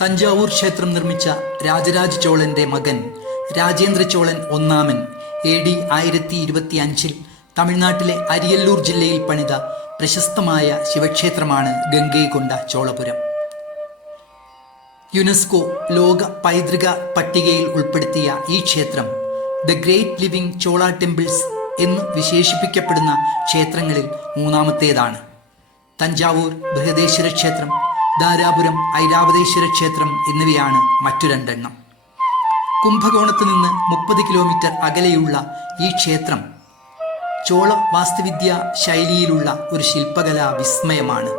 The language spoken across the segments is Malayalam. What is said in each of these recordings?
തഞ്ചാവൂർ ക്ഷേത്രം നിർമ്മിച്ച രാജരാജ ചോളന്റെ മകൻ രാജേന്ദ്ര ചോളൻ ഒന്നാമൻ AD 1025 തമിഴ്നാട്ടിലെ അരിയല്ലൂർ ജില്ലയിൽ പണിത പ്രശസ്തമായ ശിവക്ഷേത്രമാണ് ഗംഗൈകൊണ്ട ചോളപുരം. യുനെസ്കോ ലോക പൈതൃക പട്ടികയിൽ ഉൾപ്പെടുത്തിയ ഈ ക്ഷേത്രം the great living Chola temples എന്ന് വിശേഷിപ്പിക്കപ്പെടുന്ന ക്ഷേത്രങ്ങളിൽ മൂന്നാമത്തേതാണ്. തഞ്ചാവൂർ ബൃഹദേശ്വര ക്ഷേത്രം, ധാരാപുരം ഐരാവതേശ്വര ക്ഷേത്രം എന്നിവയാണ് മറ്റു രണ്ടെണ്ണം. കുംഭകോണത്ത് നിന്ന് 30 കിലോമീറ്റർ അകലെയുള്ള ഈ ക്ഷേത്രം ചോള വാസ്തുവിദ്യ ശൈലിയിലുള്ള ഒരു ശില്പകലാ വിസ്മയമാണ്.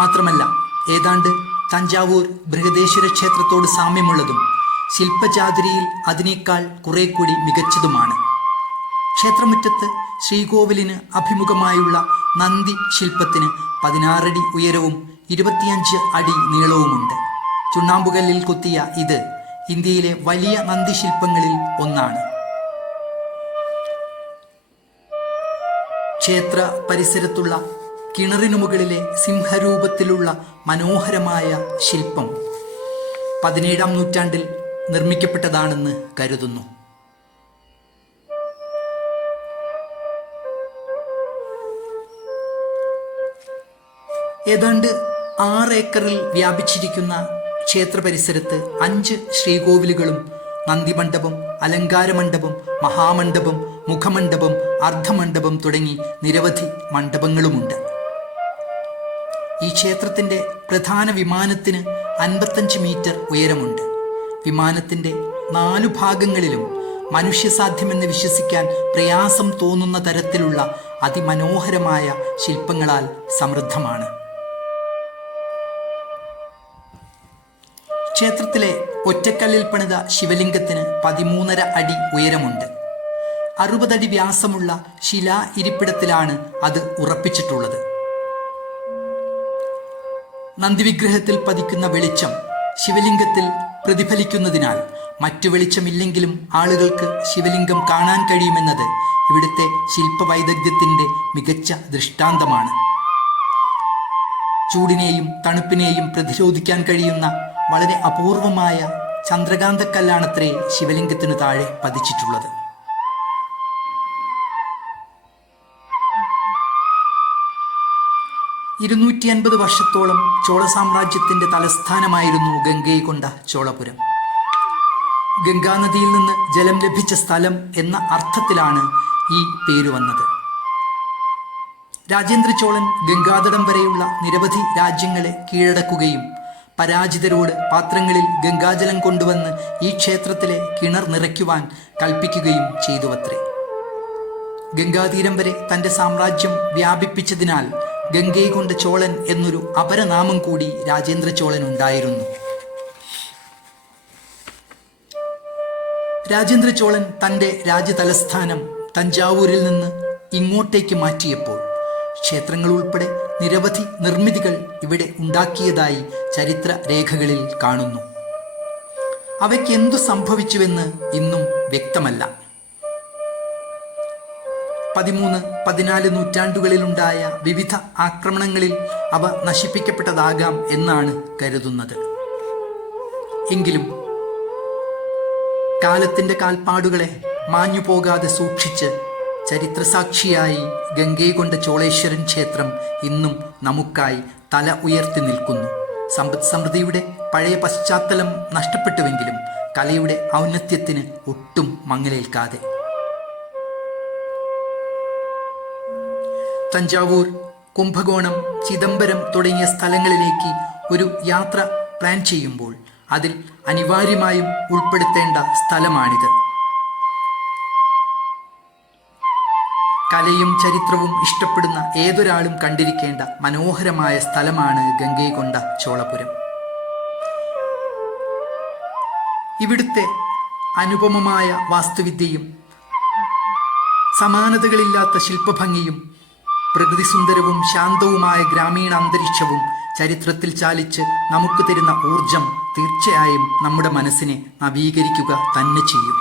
മാത്രമല്ല, ഏതാണ്ട് തഞ്ചാവൂർ ബൃഹദേശ്വര ക്ഷേത്രത്തോട് സാമ്യമുള്ളതും ശില്പചാതുരിയിൽ അതിനേക്കാൾ കുറെ കൂടി മികച്ചതുമാണ്. ക്ഷേത്രമുറ്റത്ത് ശ്രീകോവിലിന് അഭിമുഖമായുള്ള നന്ദി ശില്പത്തിന് 16 അടി ഉയരവും 25 അടി നീളവുമുണ്ട്. ചുണ്ണാമ്പുകല്ലിൽ കൊത്തിയ ഇത് ഇന്ത്യയിലെ വലിയ നന്ദി ശില്പങ്ങളിൽ ഒന്നാണ്. ക്ഷേത്ര പരിസരത്തുള്ള കിണറിനു മുകളിലെ സിംഹരൂപത്തിലുള്ള മനോഹരമായ ശില്പം 17ാം നൂറ്റാണ്ടിൽ നിർമ്മിക്കപ്പെട്ടതാണെന്ന് കരുതുന്നു. ഏതാണ്ട് 6 ഏക്കറിൽ വ്യാപിച്ചിരിക്കുന്ന ക്ഷേത്ര പരിസരത്ത് 5 ശ്രീകോവിലുകളും നന്ദിമണ്ഡപം, അലങ്കാരമണ്ഡപം, മഹാമണ്ഡപം, മുഖമണ്ഡപം, അർദ്ധമണ്ഡപം തുടങ്ങി നിരവധി മണ്ഡപങ്ങളുമുണ്ട്. ഈ ക്ഷേത്രത്തിൻ്റെ പ്രധാന വിമാനത്തിന് 55 മീറ്റർ ഉയരമുണ്ട്. വിമാനത്തിൻ്റെ 4 ഭാഗങ്ങളിലും മനുഷ്യസാധ്യമെന്ന് വിശ്വസിക്കാൻ പ്രയാസം തോന്നുന്ന തരത്തിലുള്ള അതിമനോഹരമായ ശില്പങ്ങളാൽ സമൃദ്ധമാണ്. ക്ഷേത്രത്തിലെ ഒറ്റക്കല്ലിൽ പണിത ശിവലിംഗത്തിന് 13.5 അടി ഉയരമുണ്ട്. 60 അടി വ്യാസമുള്ള ശിലാ ഇരിപ്പിടത്തിലാണ് അത് ഉറപ്പിച്ചിട്ടുള്ളത്. നന്ദിവിഗ്രഹത്തിൽ പതിക്കുന്ന വെളിച്ചം ശിവലിംഗത്തിൽ പ്രതിഫലിക്കുന്നതിനാൽ മറ്റു വെളിച്ചമില്ലെങ്കിലും ആളുകൾക്ക് ശിവലിംഗം കാണാൻ കഴിയുമെന്നത് ഇവിടുത്തെ ശില്പവൈദഗ്ധ്യത്തിൻ്റെ മികച്ച ദൃഷ്ടാന്തമാണ്. ചൂടിനെയും തണുപ്പിനെയും പ്രതിരോധിക്കാൻ കഴിയുന്ന വളരെ അപൂർവമായ ചന്ദ്രകാന്തക്കല്ലാണത്രേ ശിവലിംഗത്തിനു താഴെ പതിച്ചിട്ടുള്ളത്. ഇരുന്നൂറ്റി വർഷത്തോളം ചോള സാമ്രാജ്യത്തിൻ്റെ തലസ്ഥാനമായിരുന്നു ഗംഗൈകൊണ്ട ചോളപുരം. ഗംഗാനദിയിൽ നിന്ന് ജലം ലഭിച്ച സ്ഥലം എന്ന അർത്ഥത്തിലാണ് ഈ പേര് വന്നത്. രാജേന്ദ്ര ചോളൻ ഗംഗാതടം വരെയുള്ള നിരവധി രാജ്യങ്ങളെ കീഴടക്കുകയും പരാജിതരോട് പാത്രങ്ങളിൽ ഗംഗാജലം കൊണ്ടുവന്ന് ഈ ക്ഷേത്രത്തിലെ കിണർ നിറയ്ക്കുവാൻ കൽപ്പിക്കുകയും ചെയ്തുവത്രേ. ഗംഗാതീരം വരെ തൻ്റെ സാമ്രാജ്യം വ്യാപിപ്പിച്ചതിനാൽ ഗംഗൈകൊണ്ട ചോളൻ എന്നൊരു അപരനാമം കൂടി രാജേന്ദ്ര ചോളൻ ഉണ്ടായിരുന്നു. രാജേന്ദ്ര ചോളൻ തൻ്റെ രാജ്യതലസ്ഥാനം തഞ്ചാവൂരിൽ നിന്ന് ഇങ്ങോട്ടേക്ക് മാറ്റിയപ്പോൾ ക്ഷേത്രങ്ങൾ ഉൾപ്പെടെ നിരവധി നിർമ്മിതികൾ ഇവിടെ ഉണ്ടാക്കിയതായി ചരിത്ര രേഖകളിൽ കാണുന്നു. അവയ്ക്ക് എന്തു സംഭവിച്ചുവെന്ന് ഇന്നും വ്യക്തമല്ല. 13, 14 നൂറ്റാണ്ടുകളിലുണ്ടായ വിവിധ ആക്രമണങ്ങളിൽ അവ നശിപ്പിക്കപ്പെട്ടതാകാം എന്നാണ് കരുതുന്നത്. എങ്കിലും കാലത്തിൻ്റെ കാൽപ്പാടുകളെ മാഞ്ഞു പോകാതെ സൂക്ഷിച്ച് ചരിത്രസാക്ഷിയായി ഗംഗൈകൊണ്ട ചോളേശ്വരൻ ക്ഷേത്രം ഇന്നും നമുക്കായി തല ഉയർത്തി നിൽക്കുന്നു. സമ്പദ് സമൃദ്ധിയുടെ പഴയ പശ്ചാത്തലം നഷ്ടപ്പെട്ടുവെങ്കിലും കലയുടെ ഔന്നത്യത്തിന് ഒട്ടും മങ്ങലേൽക്കാതെ. തഞ്ചാവൂർ, കുംഭകോണം, ചിദംബരം തുടങ്ങിയ സ്ഥലങ്ങളിലേക്ക് ഒരു യാത്ര പ്ലാൻ ചെയ്യുമ്പോൾ അതിൽ അനിവാര്യമായും ഉൾപ്പെടുത്തേണ്ട സ്ഥലമാണിത്. കലയും ചരിത്രവും ഇഷ്ടപ്പെടുന്ന ഏതൊരാളും കണ്ടിരിക്കേണ്ട മനോഹരമായ സ്ഥലമാണ് ഗംഗൈകൊണ്ട ചോളപുരം. ഇവിടുത്തെ അനുപമമായ വാസ്തുവിദ്യയും സമാനതകളില്ലാത്ത ശില്പഭംഗിയും പ്രകൃതിസുന്ദരവും ശാന്തവുമായ ഗ്രാമീണ അന്തരീക്ഷവും ചരിത്രത്തിൽ ചാലിച്ച് നമുക്ക് തരുന്ന ഊർജം തീർച്ചയായും നമ്മുടെ മനസ്സിനെ നവീകരിക്കുക തന്നെ ചെയ്യും.